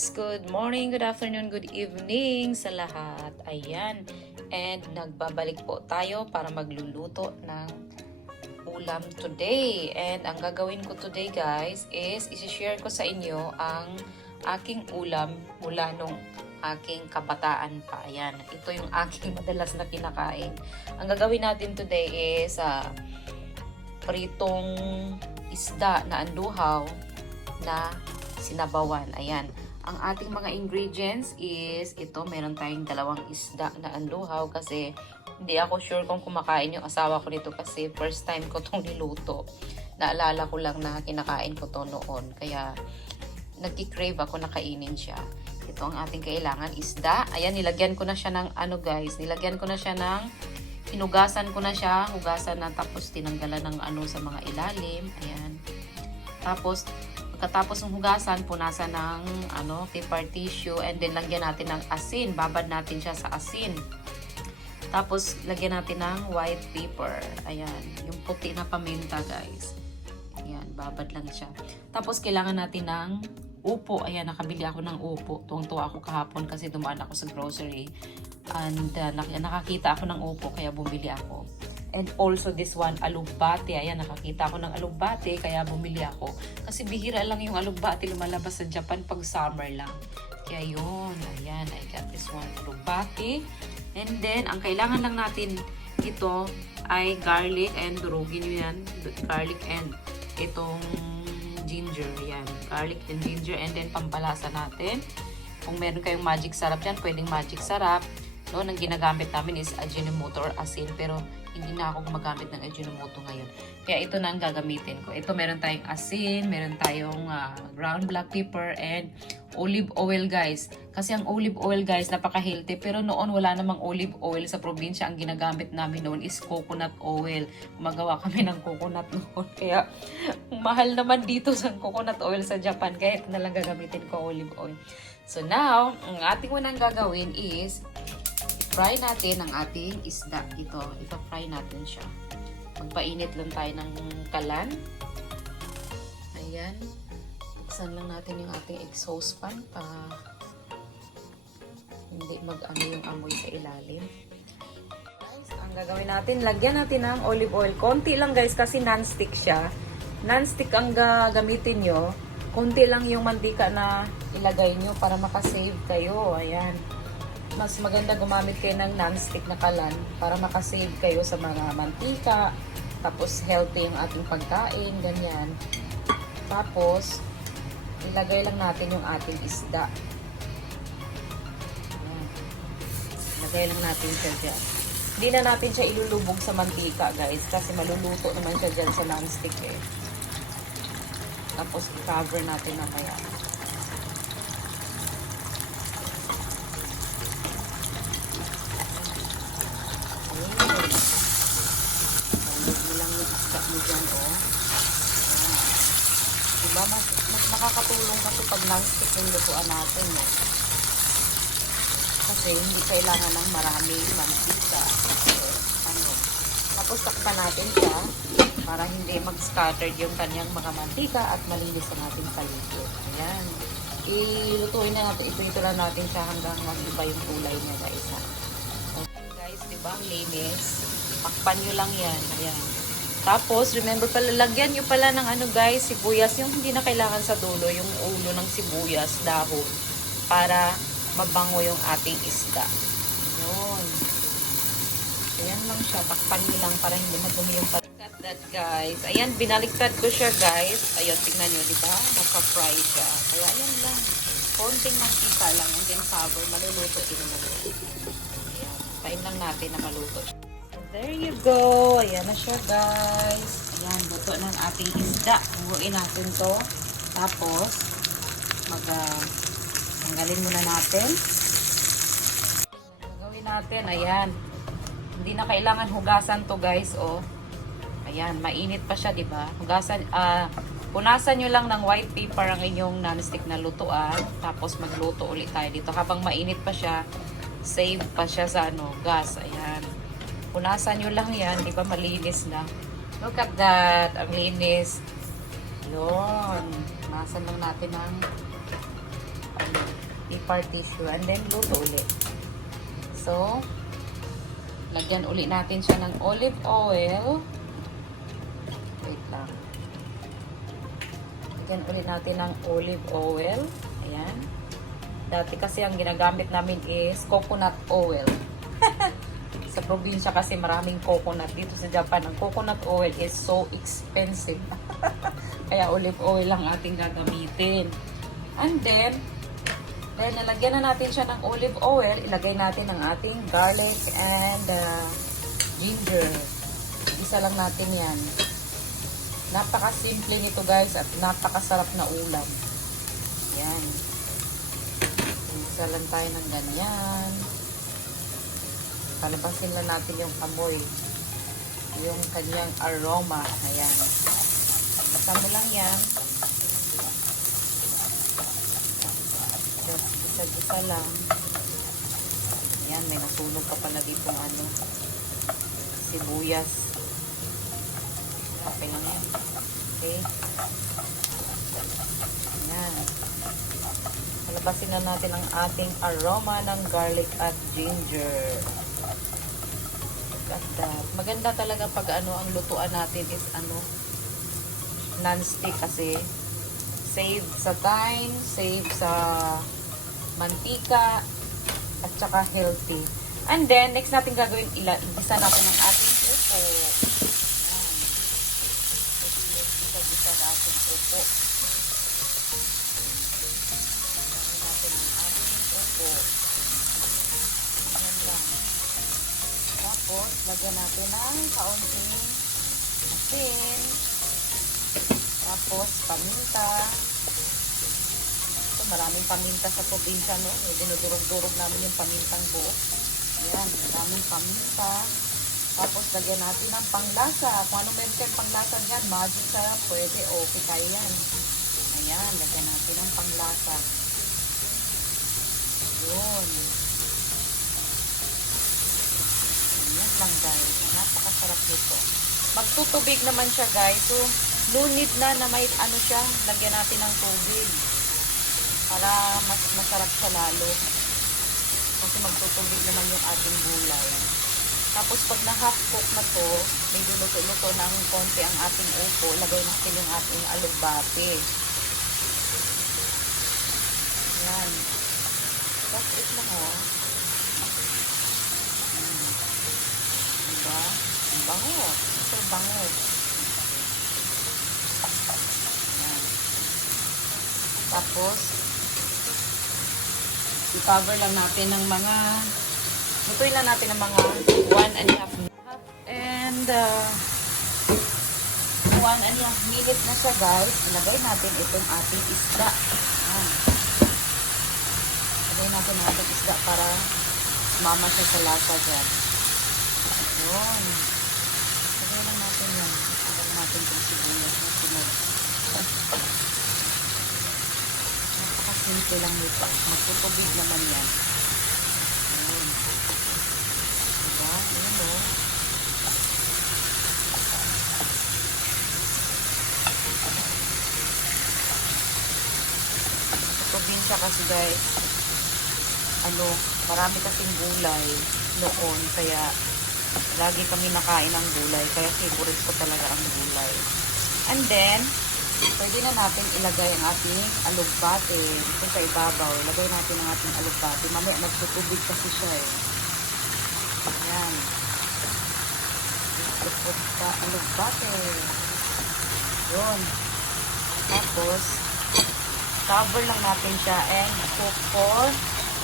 guys! Good morning, good afternoon, good evening sa lahat. Ayan. And nagbabalik po tayo para magluluto ng ulam today. And ang gagawin ko today guys is isi-share ko sa inyo ang aking ulam mula nung aking kabataan pa. Ayan. Ito yung aking madalas na kinakain. Ang gagawin natin today is pritong isda na anduhaw na sinabawan. Ayan. Ang ating mga ingredients is ito. Meron tayong dalawang isda na anduhaw kasi hindi ako sure kung kumakain yung asawa ko nito kasi first time ko itong niluto. Naalala ko lang na kinakain ko to noon. Kaya nagki-crave ako na kainin siya. Ito ang ating kailangan isda. Ayan, nilagyan ko na siya ng guys. Nilagyan ko na siya ng hinugasan ko na siya. Hugasan na tapos tinanggalan ng sa mga ilalim. Ayan. Tapos pagkatapos ng hugasan, punasan ng paper tissue and then lagyan natin ng asin. Babad natin siya sa asin. Tapos lagyan natin ng white pepper. Ayan, yung puti na paminta guys. Ayan, babad lang siya. Tapos kailangan natin ng upo. Ayan, nakabili ako ng upo. Tuwang-tuwa ako kahapon kasi dumaan ako sa grocery. And nakakita ako ng upo kaya bumili ako. And also this one, alugbati. Ayan, nakakita ako ng alugbati kaya bumili ako. Kasi bihira lang yung alugbati lumalabas sa Japan pag summer lang. Kaya yun, ayan, I got this one, alugbati. And then, ang kailangan lang natin ito ay garlic and durugin nyo yan. Garlic and itong ginger. Ayan, garlic and ginger. And then, pampalasa natin. Kung meron kayong magic sarap yan, pwedeng magic sarap. No, ang ginagamit namin is ajinomoto or asin. Pero, hindi na ako gumagamit ng ajinomoto ngayon. Kaya ito na ang gagamitin ko. Ito meron tayong asin, meron tayong ground black pepper and olive oil guys. Kasi ang olive oil guys napaka-healthy. Pero noon wala namang olive oil sa probinsya. Ang ginagamit namin noon is coconut oil. Gumagawa kami ng coconut noon. Kaya mahal naman dito sa coconut oil sa Japan. Kaya ito na lang gagamitin ko olive oil. So now, ang ating unang gagawin is fry natin ang ating isda. Ito, ipa-fry natin siya. Magpainit lang tayo ng kalan. Ayan. Buksan lang natin yung ating exhaust fan para hindi mag-ano yung amoy sa ilalim. Guys, ang gagawin natin, lagyan natin ng olive oil. Konti lang guys kasi non-stick siya. Non-stick ang gagamitin nyo. Konti lang yung mantika na ilagay nyo para makasave kayo. Ayan. Mas maganda gumamit kayo ng non-stick na kalan para makasave kayo sa mga mantika. Tapos healthy yung ating pagkain, ganyan. Tapos ilagay lang natin yung ating isda. Ayan. Ilagay lang natin siya dyan. Hindi na natin siya ilulubog sa mantika guys kasi maluluto naman siya dyan sa non-stick eh. Tapos i-cover natin mamaya. Diba? Mas nakakatulong kasi pag non-stick yung lutuan natin. Kasi hindi kailangan ng maraming mantika. Tapos takpan natin siya para hindi mag-scattered yung kanyang mga mantika at malinis ang ating paligid. Ayan. Ilutuin na natin. Ito lang natin siya hanggang mag-iba yung kulay niya guys. Okay, guys, diba? Ang linis. Takpan nyo lang yan. Ayan. Tapos, remember pala, lagyan nyo pala ng guys, sibuyas. Yung hindi na kailangan sa dulo, yung ulo ng sibuyas, dahon. Para mabango yung ating isda. Yun. Ayan lang siya. Takpan nyo lang para hindi madumi yung Cut that guys. Ayan, binaliktad ko siya guys. Ayun, tingnan nyo, diba? Naka-fry siya. Kaya ayan lang. Konting mantika lang. And then cover. Maluluto din naman. Ayan. Kain lang natin na maluto siya. There you go. Ayan na siya, guys. Ayan, buto ng ating isda. Buuin natin to. Tapos, tanggalin muna natin. Gagawin natin, ayan. Hindi na kailangan hugasan to, guys, oh. Ayan, mainit pa siya, diba? Hugasan, punasan nyo lang ng white pepper ang inyong non-stick na lutuan. Tapos, magluto ulit tayo dito. Habang mainit pa siya, save pa siya sa gas. Ayan. Punasan nyo lang yan, di ba malinis na. Look at that, ang linis. Yun. Punasan lang natin ng paper tissue. And then, luto ulit. So, lagyan ulit natin siya ng olive oil. Wait lang. Lagyan ulit natin ng olive oil. Ayan. Dati kasi ang ginagamit namin is coconut oil. Sa probinsya kasi maraming coconut. Dito sa Japan, ang coconut oil is so expensive. Kaya olive oil lang ating gagamitin. And then, dahil nalagyan na natin siya ng olive oil, ilagay natin ang ating garlic and ginger. Isa lang natin yan. Napaka-simple nito guys at napakasarap na ulam. Yan. Isa lang tayo ng ganyan. Palabasin lang natin yung amoy. Yung kanyang aroma. Ayan. Basta mo lang yan. Just isa-isa lang. Ayan, may nasunog pa pala dito ano. Sibuyas. Okay lang yan. Okay. Ayan. Palabasin na natin ang ating aroma ng garlic at ginger. Maganda talaga pag ano ang lutuan natin is ano non-stick kasi save sa time, save sa mantika at saka healthy. And then next natin gagawin igisa natin ang ating upo. Ayan. Igisa natin upo. Gawin natin ang ating upo. Ayan lang. Tapos, lagyan natin ng kaunting asin. Tapos, paminta. So, maraming paminta sa probinsya, no? Dinudurog-durog namin yung pamintang buo. Ayan, maraming paminta. Tapos, lagyan natin ng panglasa. Kung ano meron kayong panglasa dyan, magic sarap, pwede, okay kayo yan. Ayan, lagyan natin ng panglasa. Yun. Yan lang guys. Napakasarap nito. Magtutubig naman siya guys. So, no need na may ano siya. Lagyan natin ng tubig. Para mas masarap siya lalo. Kasi magtutubig naman yung ating gulay. Tapos pag na-half cook na to, may luto-luto ng konti ang ating upo. Lagay natin yung ating alugbati. Yan. That's it lang oh. Diba? Ang bango. Ito bango. Yan. Tapos, i-cover lang natin ng mga, lutuin lang natin ng mga 1.5 minutes na siya guys. Ilagay natin itong ating isda. Yan. Ilagay natin ang ating isda para sumama siya sa lasa dyan. Yun. Lagay lang natin yan. Lagay natin itong sibuyas na sunod. Napakasimple lang nito. Magtutubig naman yan. Yun. Diba? Yun o. Sa probinsya kasi guys, marami kasing gulay noon. Kaya lagi kami nakain ng gulay. Kaya favorite ko talaga ang gulay. And then, pwede na natin ilagay ang ating alugbati. Dito sa ibabaw, ilagay natin ang ating alugbati. Mamaya nagtutubig kasi siya eh. Ayan. Ipot sa alugbati. Yun. Tapos, cover lang natin siya and cook for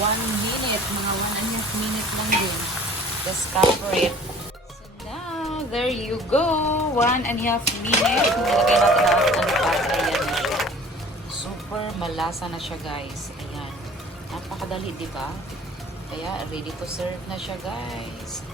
1 minute. Mga 1.5 minutes lang din. Just cover it. So now, there you go. 1.5 minutes. Nilagay natin ang alugbati. Ayan na siya. Super malasa na siya guys. Ayan. Napakadali, diba? Kaya ready to serve na siya guys.